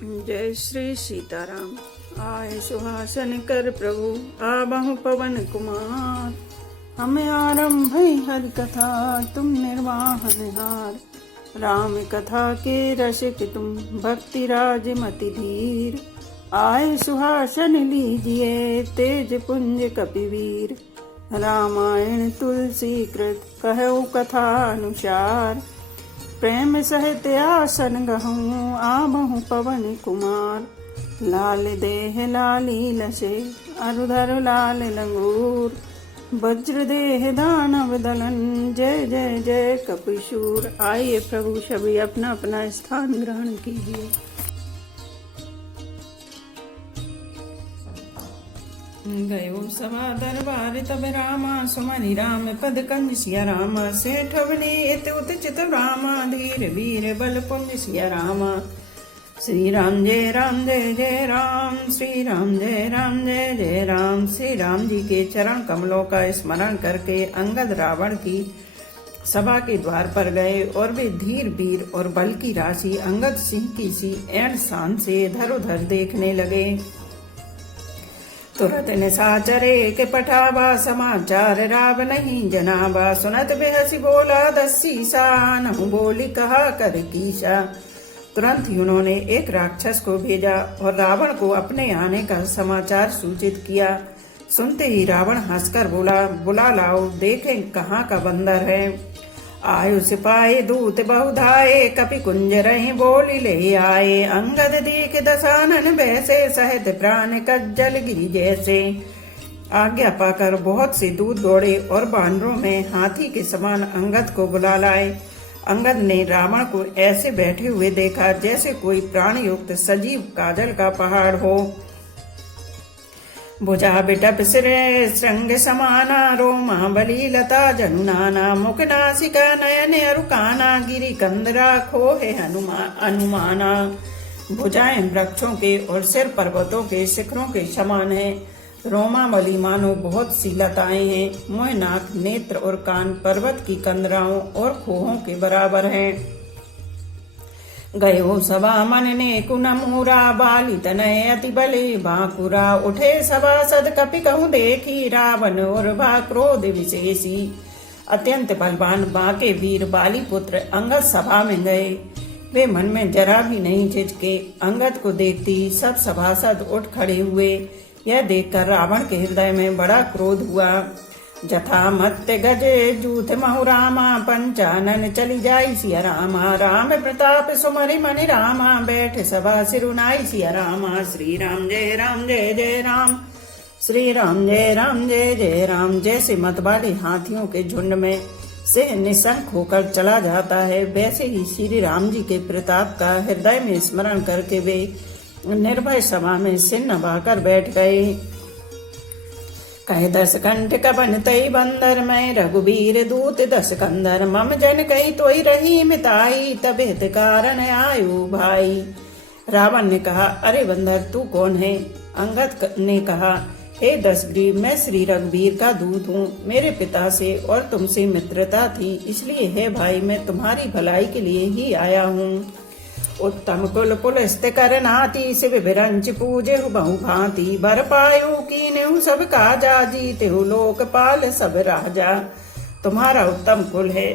जय श्री सीताराम। आए सुहासन कर प्रभु आबहु पवन कुमार। हमें आरंभ हरि कथा तुम निर्वाहन हार। राम कथा के रसिक तुम भक्ति राज मति धीर। आए सुहासन लीजिए तेज पुंज कपिवीर। रामायण तुलसी कृत कहु कथा अनुसार। प्रेम सहित आसन गहूँ आबहु पवन कुमार। लाल देह लाली लसे अरुधर लाल लंगूर। वज्र देह दानव दलन जय जय जय कपिशूर। आइए प्रभु सभी अपना अपना स्थान ग्रहण कीजिए। गयो सभा दरबार तब रामा सुमरि राम पद कंज सिया रामा। सेठ अवनीत उचित रामा धीर वीर बल पुंज सिया रामा। श्री राम जय जय राम। श्री राम जय जय राम। श्री राम जी के चरण कमलों का स्मरण करके अंगद रावण की सभा के द्वार पर गए और वे धीर वीर और बल की राशि अंगद सिंह की सी एण शान से इधर उधर देखने लगे। तुरत निशाचरे के पठावा समाचार राव नहीं जनाबा। सुनत बेहसी बोला दस्सी सा नहु बोली कहा कर कीशा। तुरंत ही उन्होंने एक राक्षस को भेजा और रावण को अपने आने का समाचार सूचित किया। सुनते ही रावण हंसकर बोला, बुला लाओ देखें कहाँ का बंदर है। आयु सिपाही दूत बहुधाये कपि कुंज रही बोली ले आए। अंगद देख दशानन बैसे सहित प्राण कज्जल गिरी जैसे। आज्ञा पाकर बहुत से दूत दौड़े और बानरों में हाथी के समान अंगद को बुला लाए। अंगद ने रावण को ऐसे बैठे हुए देखा जैसे कोई प्राण युक्त सजीव काजल का पहाड़ हो। भुजा बिटप सिर श्रृंग समाना रोमा बली लता जनुनाना। मुख नासिका नयन अरुकाना गिरी कंदरा खोहे अनुमाना। भुजाएं वृक्षों के और सिर पर्वतों के शिखरों के समान है। रोमावली मानो बहुत सी लताएं हैं। मुंह नाक नेत्र और कान पर्वत की कंदराओं और खोहों के बराबर हैं। गयो सभा मन ने कुनमूरा बाली तनय अति बले बाकुरा। उठे सभासद कपि कहूँ देखी रावण और बा क्रोध विशेषी। अत्यंत बलवान बाके वीर बाली पुत्र अंगद सभा में गए। वे मन में जरा भी नहीं झिझके। अंगद को देखती सब सभासद उठ खड़े हुए। यह देखकर रावण के हृदय में बड़ा क्रोध हुआ। जथा मत्य गजे जूथ महु रामा पंचानन चली जाई सिया रामा। राम प्रताप सुमरि मणि रामा बैठ सभा सिरुनाई सिया रामा। श्री राम जय जय राम। श्री राम जय जय राम। जैसे मतवाले हाथियों के झुंड में से निशंक होकर चला जाता है वैसे ही श्री राम जी के प्रताप का हृदय में स्मरण करके वे निर्भय सभा में सिर नभाकर बैठ गए। कहे दस कंठ कबन तई बंदर मैं रघुबीर दूत दस कंदर। मम जन कही तोई रही मिताई तब हित कारण आयु भाई। रावण ने कहा, अरे बंदर तू कौन है। अंगद ने कहा, हे दशग्रीव मैं श्री रघुबीर का दूत हूँ। मेरे पिता से और तुमसे मित्रता थी इसलिए है भाई मैं तुम्हारी भलाई के लिए ही आया हूँ। उत्तम कुल पुलस्त कर नाती शिव बिरंच पूजे बहु भांति। बर पायो कीन्हु सब काजा जीते लोकपाल सब राजा। तुम्हारा उत्तम कुल है।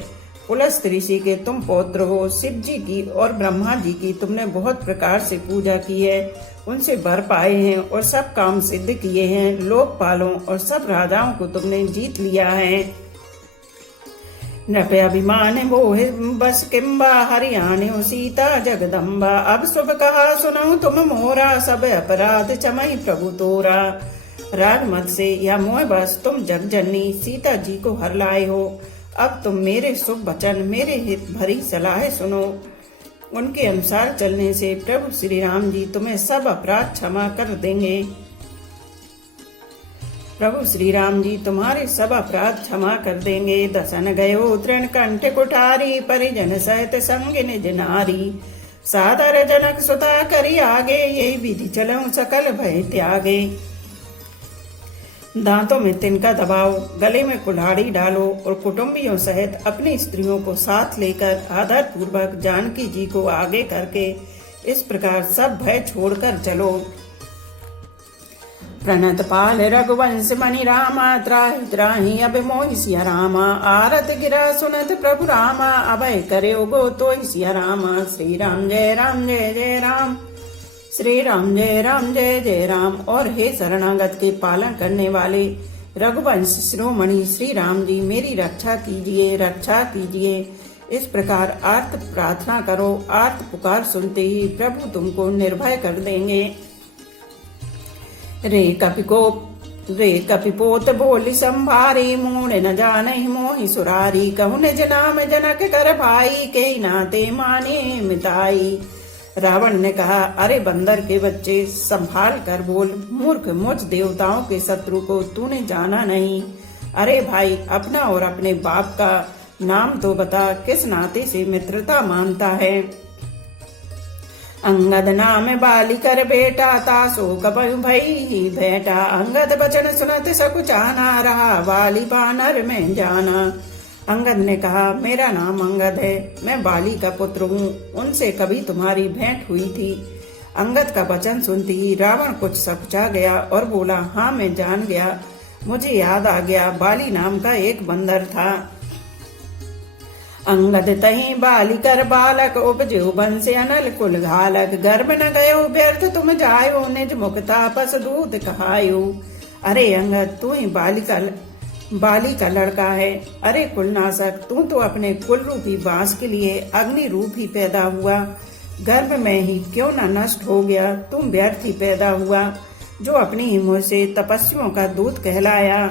पुलस्त ऋषि के तुम पौत्र हो। शिव जी की और ब्रह्मा जी की तुमने बहुत प्रकार से पूजा की है। उनसे बर पाए हैं और सब काम सिद्ध किए हैं। लोकपालों और सब राजाओं को तुमने जीत लिया है। नृप अभिमान मोह बस किम्बा हरियाणु सीता जगदम्बा। अब शुभ कहा सुनऊ तुम मोरा सब अपराध चमई प्रभु तोरा। राजमत से या मोह बस तुम जगजननी सीता जी को हर लाए हो। अब तुम मेरे शुभ वचन मेरे हित भरी सलाह सुनो। उनके अनुसार चलने से प्रभु श्री राम जी तुम्हें सब अपराध क्षमा कर देंगे। प्रभु श्री राम जी तुम्हारे सब अपराध क्षमा कर देंगे। दसन गयो तृण कंठ कुठारी परिजन सहित संग निज नारी। सादर जनक सुता करी आगे यही विधि चलऊं सकल भय त्यागे। दांतों में तिनका दबाओ गले में कुल्हाड़ी डालो और कुटुंबियों सहित अपनी स्त्रियों को साथ लेकर आदर पूर्वक जानकी जी को आगे करके इस प्रकार सब भय छोड़कर चलो। प्रणत पाल रघुवंश मणि रामा, त्राहि त्राहि अब मोहि सिया रामा। आरत गिरा सुनत प्रभु रामा, अभय करयो गो तोहि सिया रामा। श्री राम जय जय राम, श्री राम जय जय राम। और हे शरणागत के पालन करने वाले रघुवंश शिरोमणि श्री राम जी, मेरी रक्षा कीजिए, रक्षा कीजिए। इस प्रकार आर्त प्रार्थना करो, आर्त पुकार सुनते ही प्रभु तुमको निर्भय कर देंगे। रे कपिपोत बोली संभारी, मूढ़ न जानहि मोहि सुरारी। कहु निज नाम जनक कर भाई, के नाते माने मिताई। रावण ने कहा, अरे बंदर के बच्चे, संभाल कर बोल। मूर्ख, मुझ देवताओं के शत्रु को तूने जाना नहीं। अरे भाई, अपना और अपने बाप का नाम तो बता, किस नाते से मित्रता मानता है। अंगद नाम बाली कर बेटा, तासो कबहु भई भेटा। अंगद बचन सुनत सकुचाना, रहा बाली बानर में जाना। अंगद ने कहा, मेरा नाम अंगद है, मैं बाली का पुत्र हूँ, उनसे कभी तुम्हारी भेंट हुई थी। अंगद का वचन सुनती ही रावण कुछ सकुचा गया और बोला, हाँ मैं जान गया, मुझे याद आ गया, बाली नाम का एक बंदर था। अंगद तही बाली कर बालक, उपजो बंश अनल कुल घालक। गर्भ न गयो व्यर्थ तुम जायो, निज मुख तापस दूत कहायो। अरे अंगद, तू ही बाली का लड़का है। अरे कुलनाशक, तू तो अपने कुल रूपी बांस के लिए अग्नि रूप ही पैदा हुआ, गर्भ में ही क्यों न नष्ट हो गया। तुम व्यर्थ ही पैदा हुआ, जो अपनी ही मुँह से तपस्वियों का दूत कहलाया।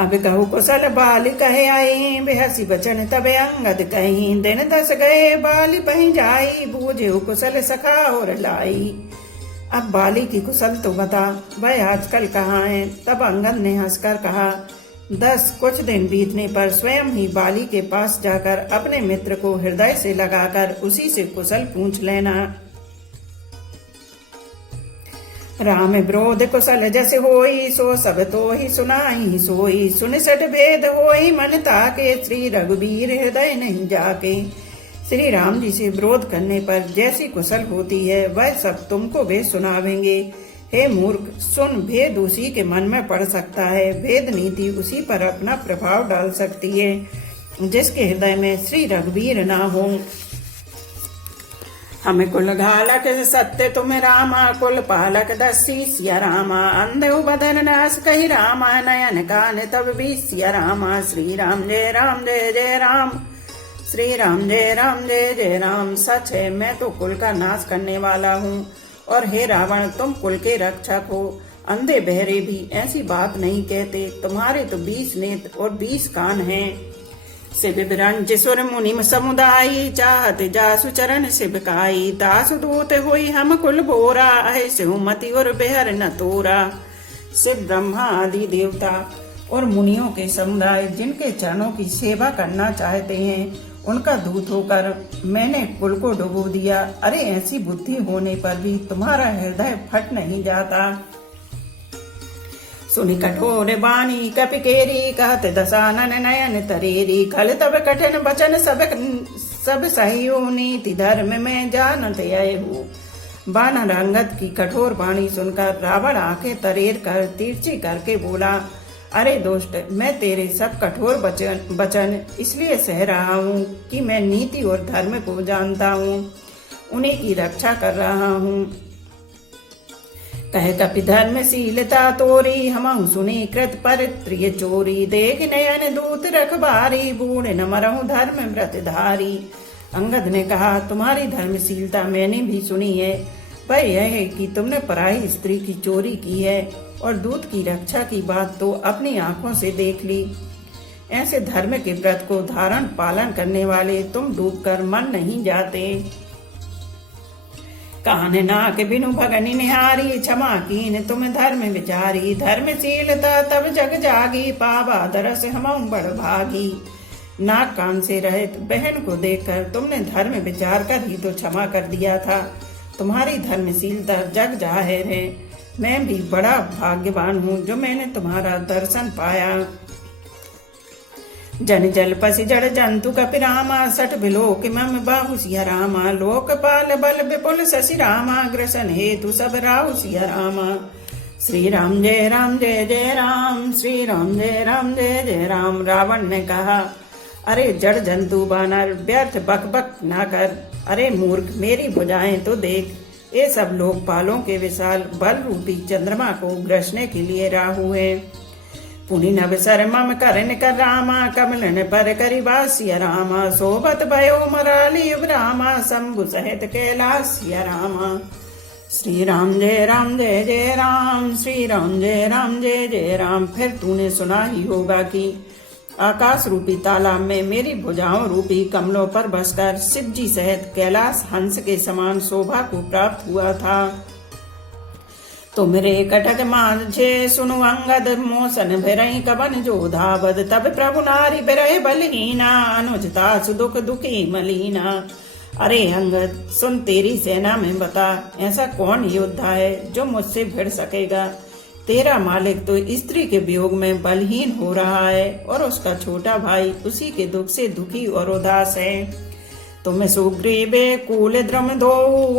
अब कहु कुशल बाली कहे आई, बेहसी बचन तब अंगद कहीं। दिन 10 गए बाली पही जाई, बूझे कुशल सखा और लाई। अब बाली की कुशल तो बता, वह आजकल कहाँ है। तब अंगद ने हंसकर कहा, 10 कुछ दिन बीतने पर स्वयं ही बाली के पास जाकर अपने मित्र को हृदय से लगाकर उसी से कुशल पूछ लेना। राम विरोध कुशल जस होई, सो सब तो ही सुनाई सोई। सुन सठ भेद होई मन ताके, श्री रघुबीर हृदय नहीं जाके। श्री राम जी से विरोध करने पर जैसी कुशल होती है, वह सब तुमको वे सुनावेंगे। हे मूर्ख, सुन, भेद उसी के मन में पड़ सकता है, भेद नीति उसी पर अपना प्रभाव डाल सकती है जिसके हृदय में श्री रघुबीर ना हो। हमें कुल घालक सत्य तुम रामा, कुल पालक दसी सिया रामा। अंधे बदन नाश कही रामा, नयन कान तब भी सिया रामा। श्री राम जय जय राम, श्री राम जय जय राम। सच है, मैं तो कुल का नाश करने वाला हूँ, और हे रावण, तुम कुल के रक्षक हो। अंधे बहरे भी ऐसी बात नहीं कहते, तुम्हारे तो 20 नेत्र और 20 कान हैं। शिव बिरंज सुर मुनि समुदायी, चाहत जासु चरण शिवकाई। दासु दूत हुई हम कुल बोरा, अहे शिवमति और बेहर न तोरा। शिव ब्रह्मा आदि देवता और मुनियों के समुदाय जिनके चरणों की सेवा करना चाहते हैं, उनका दूत होकर मैंने कुल को डुबो दिया। अरे ऐसी बुद्धि होने पर भी तुम्हारा हृदय फट नहीं जाता। सुनि कठोर बानी कपिकेरी, कहत दशानन नयन तरेरी। खल तब कठिन बचन सब सहियो, नीति धर्म में जानत अयहु। बानर अंगद की कठोर वाणी सुनकर रावण आंखें तरेर कर तिरछी करके बोला, अरे दोस्त, मैं तेरे सब कठोर वचन इसलिए सह रहा हूँ कि मैं नीति और धर्म को जानता हूँ, उन्हीं की रक्षा कर रहा हूँ। कह कपि धर्मशीलता तोरी, हमहु सुनी कृत पर प्रिय चोरी। देख नयन दूत रखबारी, बूढ़ न मरहु धर्म व्रत धारी। अंगद ने कहा, तुम्हारी धर्मशीलता मैंने भी सुनी है। वह यह है कि तुमने पराई स्त्री की चोरी की है, और दूत की रक्षा की बात तो अपनी आंखों से देख ली। ऐसे धर्म के व्रत को धारण पालन करने वाले तुम डूबकर मर नहीं जाते। कान नाक बिनु भगनि निहारी, क्षमा कीन तुम धर्म विचारी। धर्मशीलता तब जग जागी, पावा दरस हमहु बड़ भागी। नाक कान से रहित बहन को देखकर तुमने धर्म विचार कर ही तो क्षमा कर दिया था। तुम्हारी धर्मशीलता जग जाहिर है। मैं भी बड़ा भाग्यवान हूँ जो मैंने तुम्हारा दर्शन पाया। जन जल पसि जड़ जंतु कपि रामा सठ बिलोक मम बाहु सिया रामा लोकपाल बल विपुल शशि रामा ग्रसन हेतु सब राहु सिया रामा। श्री राम जय राम श्री राम जय जय राम। रावण ने कहा, अरे जड़ जंतु बानर व्यर्थ बक बक ना कर। अरे मूर्ख, मेरी भुजाएं तो देख, ये सब लोकपालों के विशाल बल रूपी चंद्रमा को ग्रसने के लिए राहु है। पुनि नवसर मम करन कर रामा कमलन पर करिवासिया रामा सोबत भयो मराली युग रामा शंभु सहित कैलासिया रामा। श्री राम जय जय राम श्री राम जय जय राम। फिर तूने सुना ही होगा कि आकाश रूपी तालाब में मेरी भुजाओं रूपी कमलों पर बसकर शिव जी सहित कैलाश हंस के समान शोभा को प्राप्त हुआ था। तुमरे कटक माझे सुनु अंगद मोसन भिरई कवन जो धावद तब प्रभु नारी बिरह बलहीना अनुजता सुदुख दुखी मलीना। अरे अंगद सुन, तेरी सेना में बता ऐसा कौन योद्धा है जो मुझसे भिड़ सकेगा। तेरा मालिक तो स्त्री के वियोग में बलहीन हो रहा है और उसका छोटा भाई उसी के दुख से दुखी और उदास है। तुम सुग्रीवे कूल द्रम दो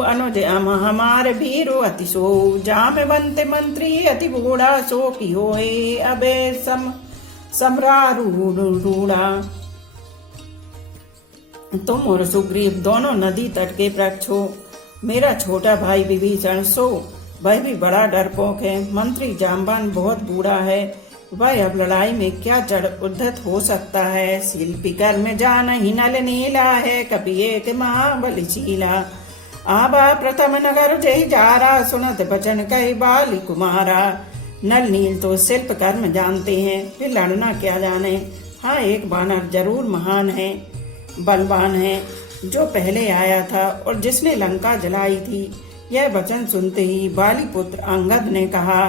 अनुज हमार भीरो अति सो जाम बंते मंत्री अति बूढ़ा सो की होए अबे सम्रारूढ़ा। तुम और सुग्रीव दोनों नदी तट के वृक्ष हो। मेरा छोटा भाई विभीषण सो, वह भी बड़ा डरपोक है। मंत्री जाम्बान बहुत बूढ़ा है, वह अब लड़ाई में क्या जड़ उद्धत हो सकता है। शिल्पी कर में जान ही नल नीला है कपि एक महाबलीशीला। आबा प्रथम नगर जय जारा सुनत बचन कई बाली कुमारा। नल नील तो शिल्प कर्म जानते हैं, फिर लड़ना क्या जाने। हाँ, एक बानर जरूर महान है, बलवान है, जो पहले आया था और जिसने लंका जलाई थी। यह वचन सुनते ही बाली पुत्र अंगद ने कहा,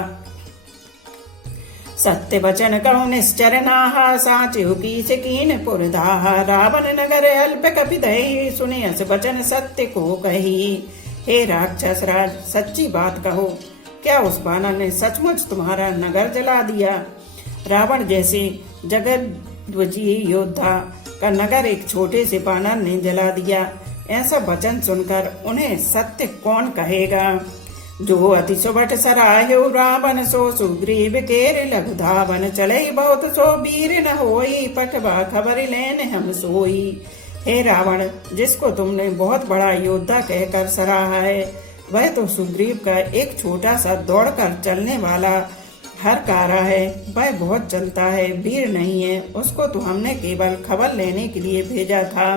सत्य वचन कहु निश्चर नाहा साचु की सिकीन पुरधाहा। रावण नगर अल्प कपि दही सुने अस वचन सत्य को कही। हे राक्षस राज, सच्ची बात कहो, क्या उस बानर ने सचमुच तुम्हारा नगर जला दिया? रावण जैसे जगद्विजयी योद्धा का नगर एक छोटे से बानर ने जला दिया। ऐसा वचन सुनकर उन्हें सत्य कौन कहेगा। जो अति सुबट सराह्यो रावण सो सुग्रीव केर लघु धावन। चले बहुत सो वीर न होई पठवा खबर लेन हम सोई। हे रावण, जिसको तुमने बहुत बड़ा योद्धा कहकर सराहा है, वह तो सुग्रीव का एक छोटा सा दौड़कर चलने वाला हरकारा है। वह बहुत चलता है, वीर नहीं है। उसको तो हमने केवल खबर लेने के लिए भेजा था।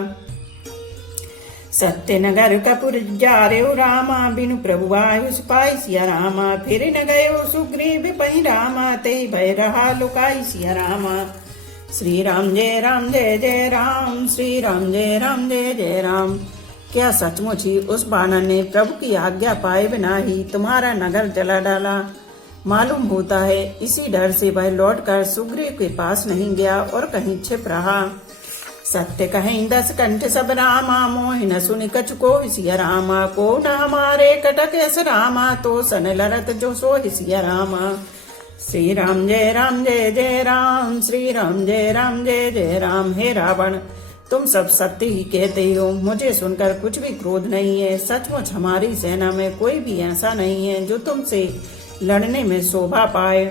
सत्य नगर कपुर जारे रामा बिनु प्रभु आयुष पाई सिया रामा। फिर न गयो सुग्रीव पही रामा ते भय रहा लुकाई सिया रामा। श्री राम जय जय राम श्री राम जय जय राम। क्या सचमुच ही उस बानर ने प्रभु की आज्ञा पाए बिना ही तुम्हारा नगर जला डाला? मालूम होता है इसी डर से वह लौटकर सुग्रीव के पास नहीं गया और कहीं छिप रहा। सत्य कहीं 10 कंठ सब रामा मोहि न सुनि कछु को सिया रामा। को न हमारे कटक यस रामा तो सन लरत जो सो सिया रामा। श्री राम जय जय राम श्री राम जय जय राम। हे रावण, तुम सब सत्य ही कहते हो, मुझे सुनकर कुछ भी क्रोध नहीं है। सचमुच हमारी सेना में कोई भी ऐसा नहीं है जो तुमसे लड़ने में शोभा पाए।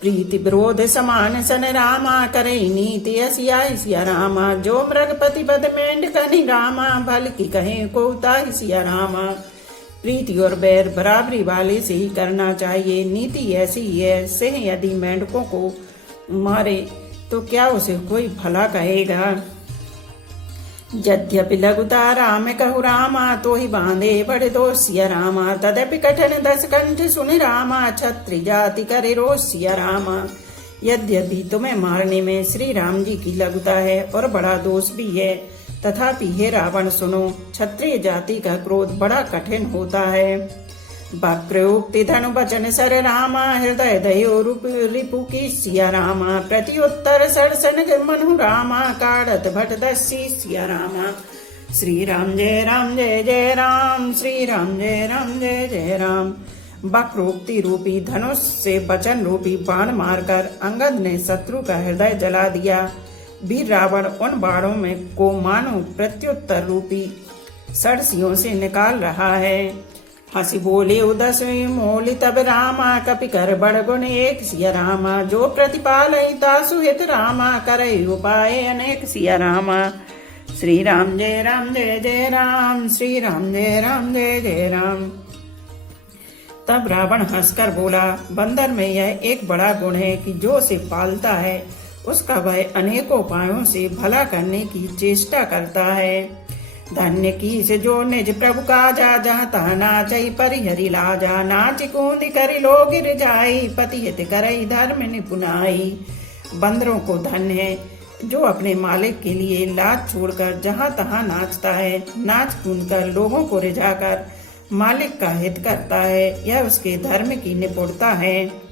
प्रीति विरोध समान सन रामा करे नीति असियाई सिया रामा। जो मृगपति बद मेंढ कनि रामा भल की कहे को उताही सिया रामा। प्रीति और बैर बराबरी वाले से ही करना चाहिए। नीति ऐसी है, सिंह यदि मेंढकों को मारे तो क्या उसे कोई भला कहेगा। यद्यपि लघुता राम कहु रामा तो ही बांधे बड़े दोषिया रामा। तदपि कठिन 10 कंठ सुनि रामा क्षत्रि जाति करे रोषिया रामा। यद्यपि तुम्हें मारने में श्री राम जी की लघुता है और बड़ा दोष भी है, तथापि हे रावण सुनो, क्षत्रिय जाति का क्रोध बड़ा कठिन होता है। वक्रोक्ति धनु वचन सर रामा हृदय दयो रूप रिपु की सिया रामा। प्रत्युत्तर सरसन मनु रामा काड़त भट दस्सी सिया रामा। श्री राम जय जय राम श्री राम जय जय राम। वक्रोक्ति रूपी धनुष से वचन रूपी बाण मारकर अंगद ने शत्रु का हृदय जला दिया। वीर रावण उन बाणों में को मानो प्रत्युत्तर रूपी सरसियों से निकाल रहा है। हंसी बोले उदसवें मोली तब रामा, कपि कर बड़ गुण एक सिया रामा, जो प्रतिपालयिता सुहित रामा, करे उपाय अनेक सिया रामा। श्री राम जय जय राम, श्री राम जय जय राम। तब रावण हंसकर बोला, बंदर में यह एक बड़ा गुण है कि जो उसे पालता है उसका वह अनेकों उपायों से भला करने की चेष्टा करता है। धन्य की से जो निज प्रभु काजा, जहाँ तहाँ नाचई परिहरि लाजा, नाच कूद करि लो गिर जाई, पति हित करई धर्म निपुनाई। बंदरों को धन्य है जो अपने मालिक के लिए लाज छोड़कर जहाँ तहाँ नाचता है, नाच कूद कर लोगों को रिझाकर मालिक का हित करता है, यह उसके धर्म की निपुणता है।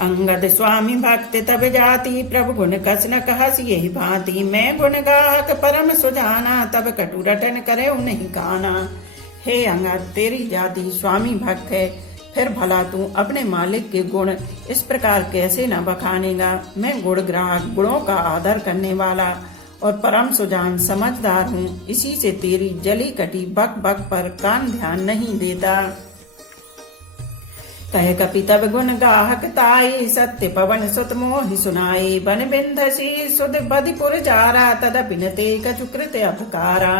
अंगद स्वामी भक्त तब जाति, प्रभु गुण कस न कहस यही भांति, मैं गुण गाहक परम सुजाना, तब कटु रटन करे नहीं काना। हे अंगद, तेरी जाति स्वामी भक्त है, फिर भला तू अपने मालिक के गुण इस प्रकार कैसे न बखानेगा। मैं गुण ग्राहक, गुणों का आदर करने वाला और परम सुजान समझदार हूँ, इसी से तेरी जली कटी बक बक पर कान ध्यान नहीं देता। कह कपि तब गुण गाहक ताई, सत्य पवन सुत मोहि सुनाई, बन बिंधसी सुध बधिपुर जारा, तदपि न ते कछु कृत अपकारा।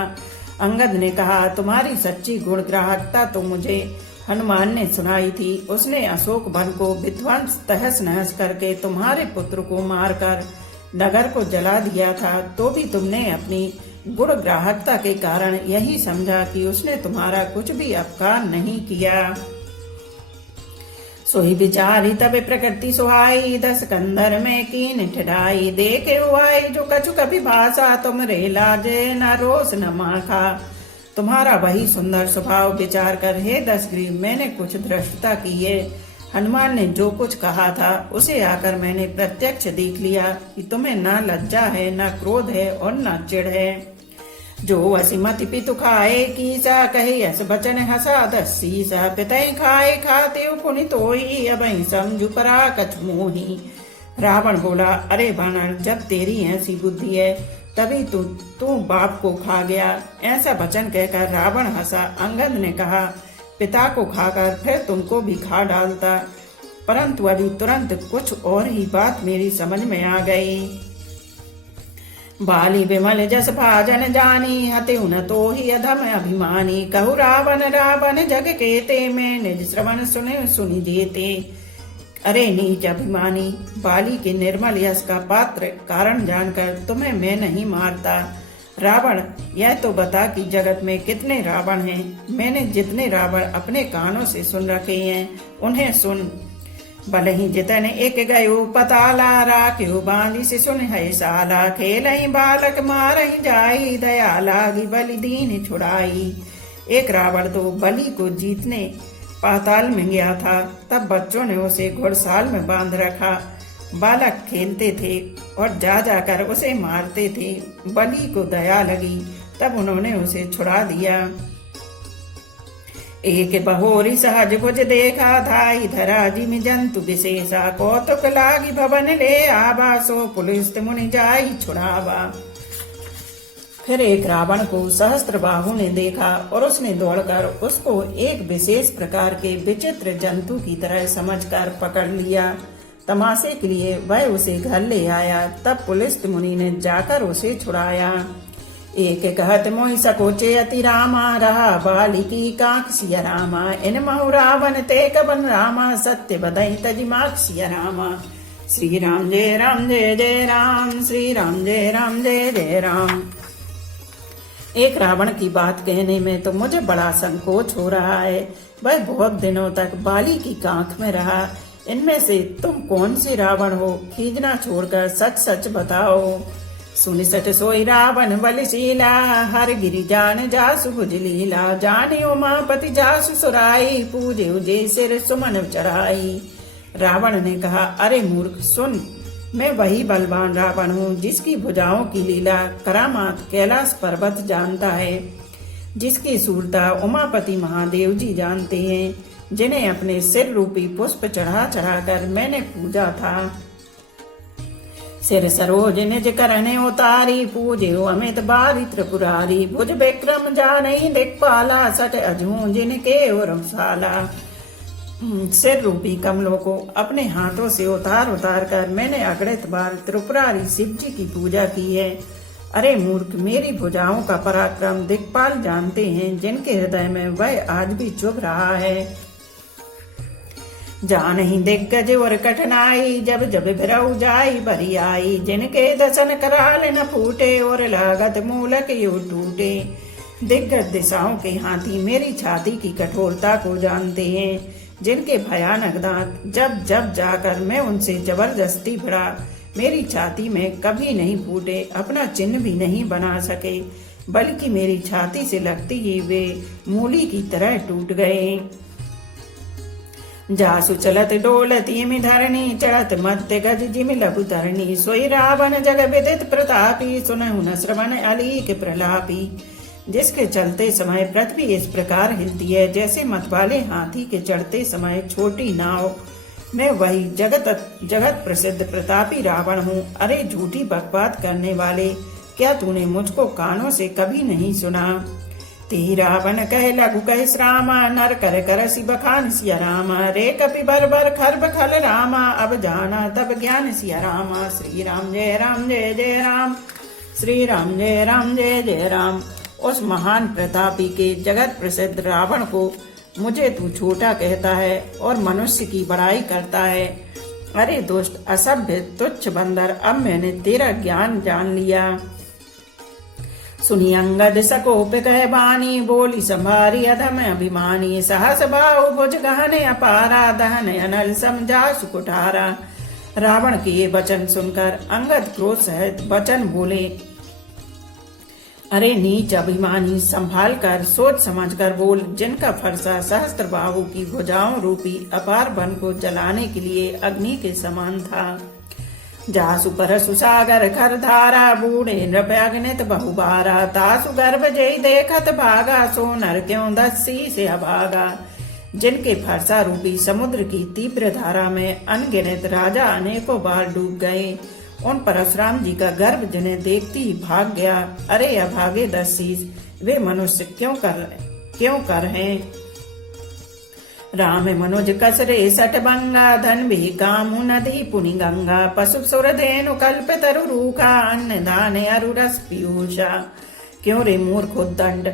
अंगद ने कहा, तुम्हारी सच्ची गुण ग्राहकता तो मुझे हनुमान ने सुनाई थी। उसने अशोक वन को विध्वंस तहस नहस करके तुम्हारे पुत्र को मारकर नगर को जला दिया था, तो भी तुमने अपनी गुण ग्राहकता के कारण यही समझा कि उसने तुम्हारा कुछ भी अपकार नहीं किया। सोई विचारी तब प्रकृति सुहाई, दस कंदर में कीन ठिठाई, देखे हुआई जो कछु कभी भाषा, तुम रे लाजे न रोस न माखा। तुम्हारा वही सुंदर स्वभाव विचार कर हे दशग्रीव, मैंने कुछ धृष्टता की है। हनुमान ने जो कुछ कहा था उसे आकर मैंने प्रत्यक्ष देख लिया कि तुम्हें न लज्जा है, न क्रोध है और न चिढ़ है। जो असिमति पितु खाए कीसा, कहे अस बचन हसा दसीसा, पितई खाए खाते पुनि तोही, अबहि समझु परा कछ मोही। रावण बोला, अरे बानर, जब तेरी ऐसी बुद्धि है तभी तू बाप को खा गया। ऐसा वचन कहकर रावण हंसा। अंगद ने कहा, पिता को खाकर फिर तुमको भी खा डालता, परंतु अभी तुरंत कुछ और ही बात मेरी समझ में आ गई। बाली विमल जस भाजन जानी, हतेउ न तो ही अधम अभिमानी, कहु रावण रावण जग केते, में निज श्रवण सुने सुनि जेते। अरे नीच अभिमानी, बाली के निर्मल यश का पात्र कारण जानकर तुम्हें मैं नहीं मारता। रावण, यह तो बता कि जगत में कितने रावण हैं। मैंने जितने रावण अपने कानों से सुन रखे हैं उन्हें सुन। भले जितन एक गयो पताला, राख्यो बांधी से सुन है साला, खेलहि बालक मारहि जाई, दया लागी बलि दीन छुड़ाई। एक रावण तो बलि को जीतने पाताल में गया था, तब बच्चों ने उसे घुड़साल में बांध रखा। बालक खेलते थे और जा जाकर उसे मारते थे। बलि को दया लगी, तब उन्होंने उसे छुड़ा दिया। एक बहोरी सहज भुज देखा था, धरा जिमि जंतु विशेषा, कौतुक लागी भवन ले आवा, सो पुलिस मुनि जाई छुड़ावा। फिर एक रावण को सहस्त्रबाहु ने देखा और उसने दौड़कर उसको एक विशेष प्रकार के विचित्र जंतु की तरह समझकर पकड़ लिया। तमाशे के लिए वह उसे घर ले आया। तब पुलिस मुनि ने जाकर उसे छुड़ाया। एक कहत मोहि सकोचे अति रामा, रहा बाली की कांख सिया रामा, इन महु रावण ते कबन रामा, सत्य बदई तजिमाक सिया रामा। श्री राम जय जय राम, श्री राम जय जय राम। एक रावण की बात कहने में तो मुझे बड़ा संकोच हो रहा है। वह बहुत दिनों तक बाली की कांख में रहा। इनमें से तुम कौन से रावण हो? खींचना छोड़कर सच सच बताओ। सुनि सठ सोई रावण बलिशीला, हर गिरि जान जासु भुज लीला, जाने उमापति जासु सुराई, पूजे उजे सिर सुमन चढ़ाई। रावण ने कहा, अरे मूर्ख सुन, मैं वही बलवान रावण हूँ जिसकी भुजाओं की लीला करामात कैलाश पर्वत जानता है, जिसकी सूरता उमापति महादेव जी जानते हैं, जिन्हें अपने सिर रूपी पुष्प चढ़ा चढ़ाकर मैंने पूजा था। सिर सरोज निज करने उतारी, पूजे अमित बारी त्रिपुरारी। भुज विक्रम जानई दिक्पाला, सट अजू जिनके उर्वशाला। सिर रूपी कमलों को अपने हाथों से उतार उतार कर मैंने अगणित बार त्रिपुरारी शिव जी की पूजा की है। अरे मूर्ख, मेरी भुजाओं का पराक्रम दिक्पाल जानते हैं, जिनके हृदय में वह आज भी चुभ रहा है। जानहि दिग्गज और कठिनाई, जब जब भरऊ जाई भरी आई। जिनके दर्शन कराल न फूटे, और लागत मूलक यू टूटे। दिग्गज दिशाओं के हाथी मेरी छाती की कठोरता को जानते हैं, जिनके भयानक दांत जब जब जाकर मैं उनसे जबरदस्ती भिड़ा, मेरी छाती में कभी नहीं फूटे, अपना चिन्ह भी नहीं बना सके, बल्कि मेरी छाती से लगती ही वे मूली की तरह टूट गए। जासु चलत डोलत यमि धरणी, चढ़त मध्य गज जिमि लघु धरणी। सोई रावण जग विदित प्रतापी, सुनहु न श्रवण अलीक प्रलापी। जिसके चलते समय पृथ्वी इस प्रकार हिलती है, जैसे मतवाले हाथी के चढ़ते समय छोटी नाव। मैं वही जगत प्रसिद्ध प्रतापी रावण हूँ। अरे झूठी बकवाद करने वाले, क्या तूने मुझको कानों से कभी नहीं सुना? ती रावण कह लघु कह श्रामा, नर कर कर सि बखान सिया रामा। रे कपि बर बर खर्ब खल रामा, अब जाना तब ज्ञान सिया रामा। श्री राम जय राम जय जय राम, श्री राम जय राम जय जय राम। उस महान प्रतापी के जगत प्रसिद्ध रावण को मुझे तू छोटा कहता है और मनुष्य की बड़ाई करता है। अरे दुष्ट असभ्य तुच्छ बंदर, अब मैंने तेरा ज्ञान जान लिया। सुनी अंगद सकोप कह बानी, बोली संभारी अधम अभिमानी। सहस बाहु भुज गहने अपारा, दहन अनल समझा सुकुठारा। रावण के ये वचन सुनकर अंगद क्रोध सहित वचन बोले, अरे नीच अभिमानी, संभाल कर सोच समझ कर बोल। जिनका फरसा सहस्त्र बाहु की भुजाओं रूपी अपार वन को जलाने के लिए अग्नि के समान था। जासु परसु सागर खर धारा, बूढ़े नृप अग्नित बहुबारा। तासु गर्भ जय देखत भागा, सो नर क्यों दस्सी से अभागा। जिनके फरसा रूपी समुद्र की तीव्र धारा में अनगिनत राजा अनेकों बार डूब गए, उन परशुराम जी का गर्भ जिन्हें देखती ही भाग गया। अरे अभागे दस्सीस, वे मनुष्य क्यों कर हैं? राम मनुज कसरे सट बंगा, धन भी कामु नदी पुनि गंगा। पशु सुर धेनु कल्प तरु रूखा, अन्न दान अरु रस पीयूषा। क्यों रे मूर्ख उद्दंड,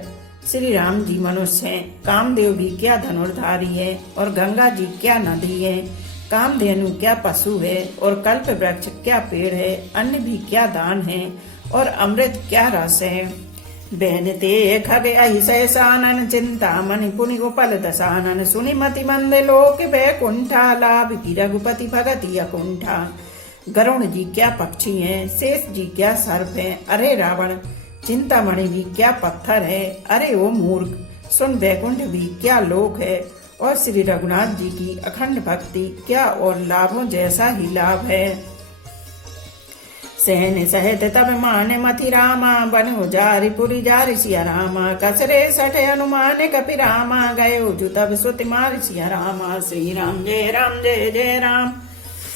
श्री राम जी मनुष्य हैं, कामदेव भी क्या धनुर्धारी है, और गंगा जी क्या नदी है। कामधेनु क्या पशु है, और कल्प वृक्ष क्या पेड़ है। अन्न भी क्या दान है, और अमृत क्या रस है। बेनते खग अहिषानन, चिंता मणि पुनि उपल दसानन। सुनि मति मंद लोक बैकुंठा, लाभ की रघुपति भगति अकुंठा। गरुण जी क्या पक्षी हैं, शेष जी क्या सर्प हैं। अरे रावण, चिंतामणि भी क्या पत्थर है। अरे ओ मूर्ख, सुन वैकुंठ भी क्या लोक है, और श्री रघुनाथ जी की अखंड भक्ति क्या और लाभों जैसा ही लाभ है। सहन सहित तब मान मथि रामा, बन जारी पुरी जारी सिया रामा। कसरे सठ अनुमान कपि रामा, गयो जु तब सुति मार सिया रामा। श्री राम जय राम जय जय राम,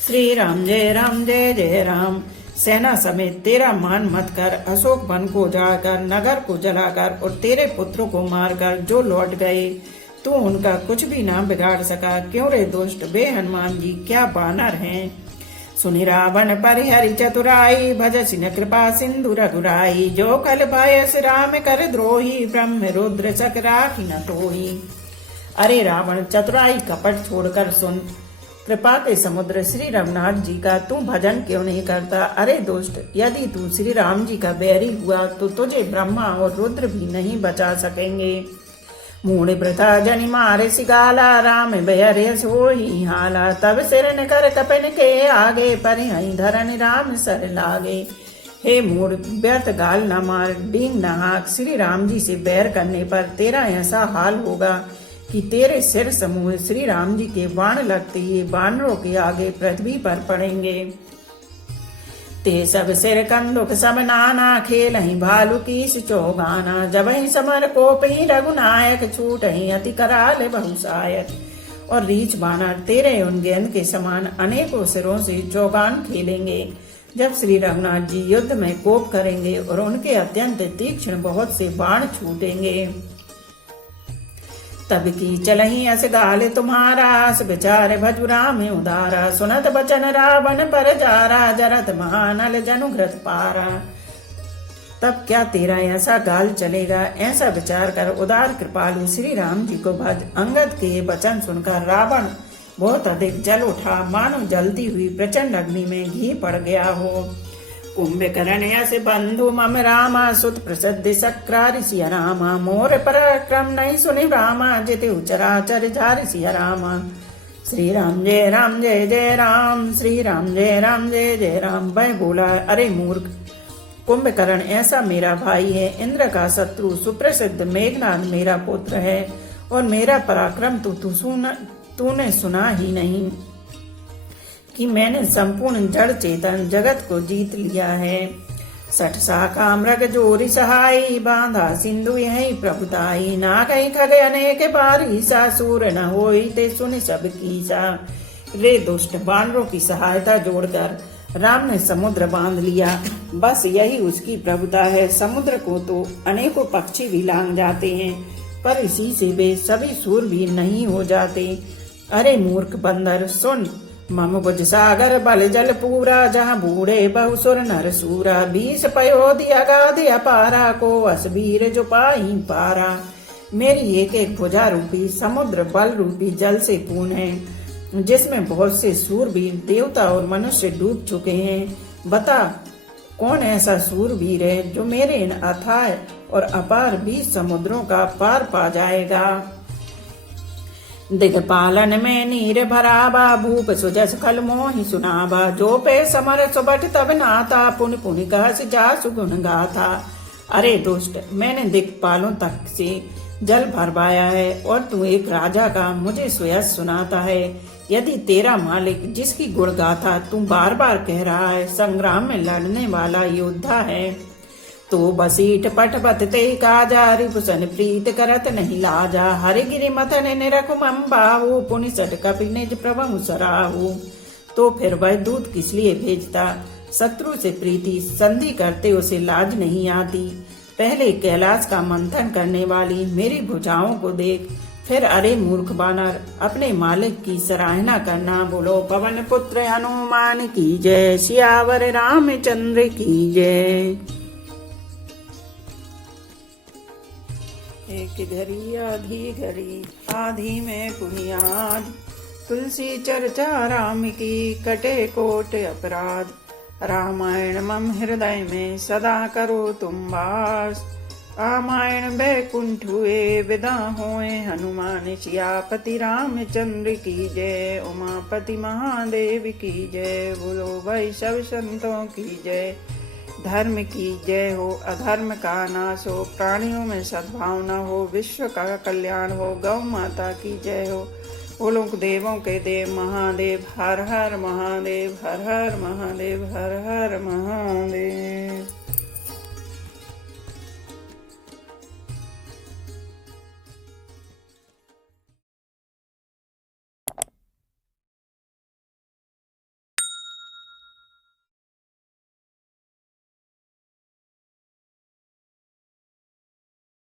श्री राम जय राम जय जय राम। सेना समेत तेरा मान मत कर, अशोक वन को जाकर नगर को जलाकर और तेरे पुत्रों को मारकर जो लौट गए, तू उनका कुछ भी ना बिगाड़ सका। क्यों रे दुष्ट, वे हनुमान जी क्या बानर हैं। सुनि रावण परिहरि चतुराई, भजसि न कृपा सिंधु रघुराई। जो कल भयस राम कर द्रोही, ब्रह्म रुद्र सक राखी न टोही। अरे रावण, चतुराई कपट छोड़कर सुन, कृपा के समुद्र श्री रघुनाथ जी का तू भजन क्यों नहीं करता। अरे दुष्ट, यदि तू श्री राम जी का बैरी हुआ तो तुझे ब्रह्मा और रुद्र भी नहीं बचा सकेंगे। मूढ़ प्रथा जनि मारे सिगाला, राम बहरे सोही हाला। तब सिर न कर कपन के आगे, परिहई धरन राम सर लागे। हे मूढ़, व्यर्थ गाल न मार, डींग न हाँक। श्री राम जी से बैर करने पर तेरा ऐसा हाल होगा कि तेरे सिर समूह श्री राम जी के बाण लगते ही बानरों के आगे पृथ्वी पर पड़ेंगे। ते सब सिर कंदुक सब नाना, खेल ही भालू कीस चौगाना। जब ही समर कोप ही रघुनायक, छूट ही अति कराल बहुसायक। और रीछ बानर तेरे उन गेंद के समान अनेकों सिरों से चौगान खेलेंगे। जब श्री रघुनाथ जी युद्ध में कोप करेंगे और उनके अत्यंत तीक्ष्ण बहुत से बाण छूटेंगे, तब की चलही अस गाल तुम्हारा, अस विचार भजु राम उदारा, सुनत बचन रावण पर जारा, जरत महानल जनु घृत पारा। तब क्या तेरा ऐसा गाल चलेगा, ऐसा विचार कर उदार कृपालु श्री राम जी को भज। अंगद के वचन सुनकर रावण बहुत अधिक जल उठा, मानो जलती हुई प्रचंड अग्नि में घी पड़ गया हो। कुंभकर्ण यस बंधु मम रामा, सुत प्रसिद्ध सक्रारि सिया रामा, मोर पराक्रम नहीं सुनि रामा, जितु चराचर झारि सिया रामा। श्री राम जय जय राम, श्री राम जय जय राम। वह बोला, अरे मूर्ख कुंभकर्ण ऐसा मेरा भाई है, इंद्र का शत्रु सुप्रसिद्ध मेघनाद मेरा पुत्र है, और मेरा पराक्रम तो तूने सुना ही नहीं कि मैंने संपूर्ण जड़ चेतन जगत को जीत लिया है। 60 शाखा मृग जोरी सहाई, बांधा सिंधु यही प्रभुताई, ना कहीं खग अनेक बारी, सा सूर न होई ते सुन सब कीसा। रे दुष्ट, बानरों की सहायता जोड़कर राम ने समुद्र बांध लिया, बस यही उसकी प्रभुता है। समुद्र को तो अनेकों पक्षी भी लांग जाते हैं, पर इसी से वे सभी सूरवीर नहीं हो जाते। अरे मूर्ख बंदर सुन, मम बुझ सागर बल जल पूरा, जहाँ बूढ़े बहुसुर नर सूरा, 20 पयोधि अगाध अपारा, को असबीर जो पाई पारा। मेरी एक एक भुजा रूपी समुद्र बल रूपी जल से पूर्ण है, जिसमें बहुत से सूरवीर देवता और मनुष्य डूब चुके हैं। बता कौन ऐसा सूरवीर है जो मेरे इन अथाह और अपार 20 समुद्रों का पार पा जाएगा। दिग्पालन में नीर भराबा, भूप सुजस खल मोहि सुनाबा, जो पे समर सुबट तब नाता, पुन पुन कहस जा सुगुण गाथा। अरे दुष्ट, मैंने दिक्पालों तक से जल भरवाया है, और तू एक राजा का मुझे सुयस सुनाता है। यदि तेरा मालिक, जिसकी गुण गाथा तू बार बार कह रहा है, संग्राम में लड़ने वाला योद्धा है, तो बसीठ पटपत ते काजा, रिपुसन प्रीत करत नहीं लाजा, हरिगिरि मथन निरखु मम्बाहु, पुनि सट कपि निज प्रभु सराहु। तो फिर वह दूत किस लिए भेजता, शत्रु से प्रीति संधि करते उसे लाज नहीं आती। पहले कैलाश का मंथन करने वाली मेरी भुजाओं को देख, फिर अरे मूर्ख बानर अपने मालिक की सराहना करना। बोलो पवन पुत्र हनुमान की जय, सियावर रामचंद्र की जय। एक घड़ी आधी में पुनियाद, तुलसी चर्चा राम की कटे कोट अपराध। रामायण मम हृदय में सदा करो तुम वास, रामायण बैकुंठ हुए विदा होए हनुमान। सियापति रामचंद्र की जय, उमापति महादेव की जय। बोलो भाई सब संतों की जय। धर्म की जय हो, अधर्म का नाश हो, प्राणियों में सद्भावना हो, विश्व का कल्याण हो, गौ माता की जय हो। बोलो देवों के देव महादेव, हर हर महादेव, हर हर महादेव, हर हर महादेव।